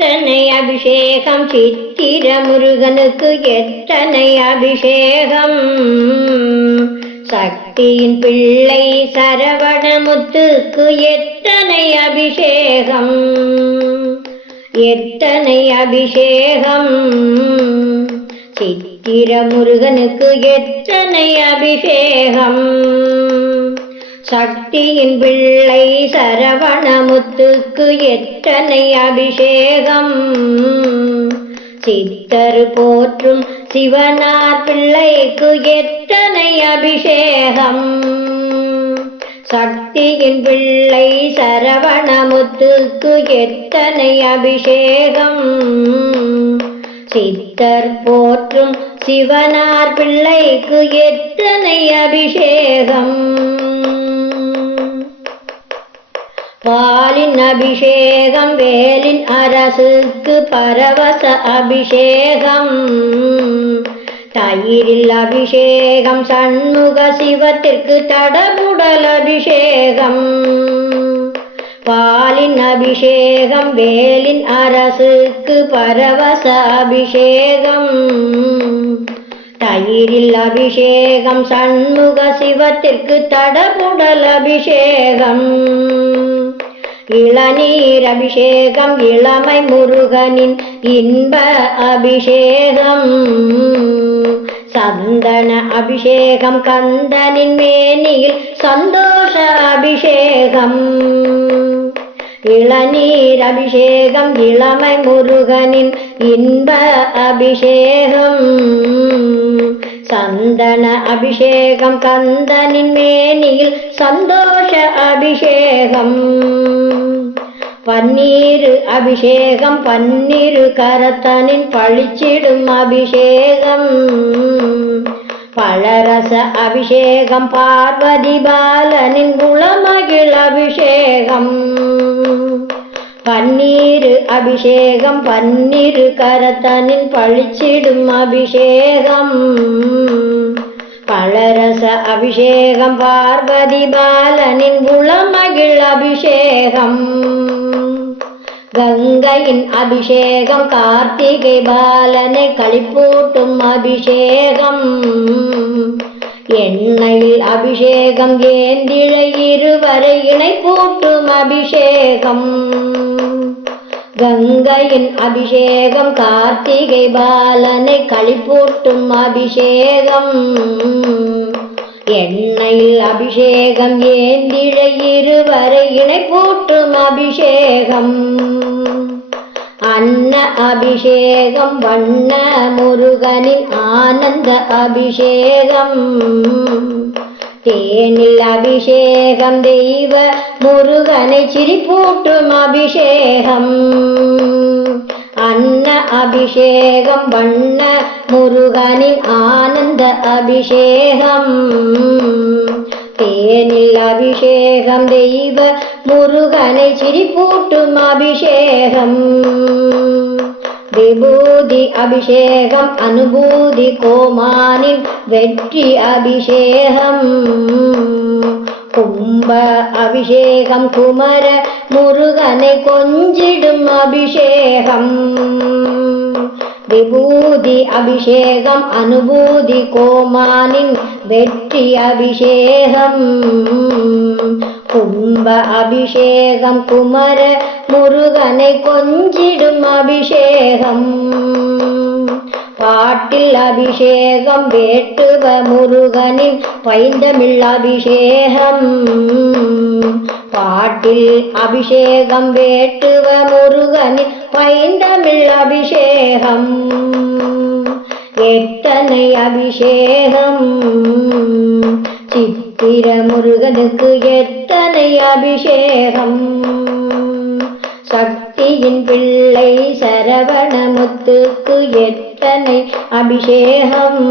எத்தனை அபிஷேகம் சித்திர முருகனுக்கு எத்தனை அபிஷேகம் சக்தியின் பிள்ளை சரவணமுத்துக்கு எத்தனை அபிஷேகம் எத்தனை அபிஷேகம் சித்திர முருகனுக்கு எத்தனை அபிஷேகம் சக்தியின் பிள்ளை சரவணமுத்துக்கு எத்தனை அபிஷேகம் சித்தர் போற்றும் சிவனார் பிள்ளைக்கு எத்தனை அபிஷேகம் சக்தியின் பிள்ளை சரவணமுத்துக்கு எத்தனை அபிஷேகம் சித்தர் போற்றும் சிவனார் பிள்ளைக்கு எத்தனை அபிஷேகம் பாலின் அபிஷேகம் வேலின் அரசுக்கு பரவச அபிஷேகம் தயிரில் அபிஷேகம் சண்முக சிவத்திற்கு தடபுடல் அபிஷேகம் பாலின் அபிஷேகம் வேலின் அரசுக்கு பரவச அபிஷேகம் தயிரில் அபிஷேகம் சண்முக சிவத்திற்கு தடபுடல் அபிஷேகம் இளநீர் அபிஷேகம் இளமை முருகனின் இன்ப அபிஷேகம் சந்தன அபிஷேகம் கந்தனின் மேனியில் சந்தோஷ அபிஷேகம் இளநீர் அபிஷேகம் இளமை முருகனின் இன்ப அபிஷேகம் சந்தன அபிஷேகம் கந்தனின் மேனியில் சந்தோஷ அபிஷேகம் பன்னீரு அபிஷேகம் பன்னிரு கரத்தனின் பழிச்சிடும் அபிஷேகம் பழரச அபிஷேகம் பார்வதி பாலனின் குளமகிழ் அபிஷேகம் பன்னீரு அபிஷேகம் பன்னிரு கரத்தனின் பழிச்சிடும் அபிஷேகம் பழரச அபிஷேகம் பார்வதி பாலனின் குளமகிழ் அபிஷேகம் கங்கையின் அபிஷேகம் கார்த்திகை பாலனை களிப்பூட்டும் அபிஷேகம் எண்ணெயில் அபிஷேகம் ஏந்திழை இருவரை இணை பூட்டும் அபிஷேகம் கங்கையின் அபிஷேகம் கார்த்திகை பாலனை களிப்பூட்டும் அபிஷேகம் எண்ணெயில் அபிஷேகம் ஏந்திழை இருவரை இணை பூட்டும் அபிஷேகம் அன்ன அபிஷேகம் வண்ண முருகனின் ஆனந்த அபிஷேகம் தேனில் அபிஷேகம் தெய்வ முருகனை சிரிப்பூட்டும் அபிஷேகம் அன்ன அபிஷேகம் வண்ண முருகனின் ஆனந்த அபிஷேகம் தேனில் அபிஷேகம் தெய்வ முருகனை சிரிப்பூட்டும் அபிஷேகம் விபூதி அபிஷேகம் அனுபூதி கோமானின் வெற்றி அபிஷேகம் கும்ப அபிஷேகம் குமர முருகனை கொஞ்சிடும் அபிஷேகம் விபூதி அபிஷேகம் அனுபூதி கோமானின் வெற்றி அபிஷேகம் கும்ப அபிஷேகம் குமர முருகனை கொஞ்சிடும் அபிஷேகம் பாட்டில் அபிஷேகம் வேட்டுவ முருகனின் பைந்தமிழ் அபிஷேகம் பாட்டில் அபிஷேகம் வேட்டுவ முருகனின் பைந்தமிழ் அபிஷேகம் எத்தனை அபிஷேகம் சித்திர முருகனுக்கு எத்தனை அபிஷேகம் சக்தியின் பிள்ளை சரவணமுத்துக்கு எத்தனை அபிஷேகம்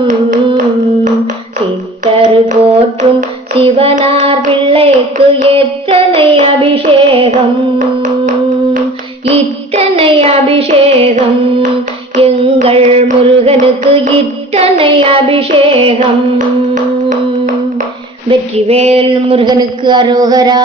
சித்தர் போற்றும் சிவனார் பிள்ளைக்கு எத்தனை அபிஷேகம் இத்தனை அபிஷேகம் எங்கள் முருகனுக்கு இத்தனை அபிஷேகம். வெற்றிவேல் முருகனுக்கு அரோகரா.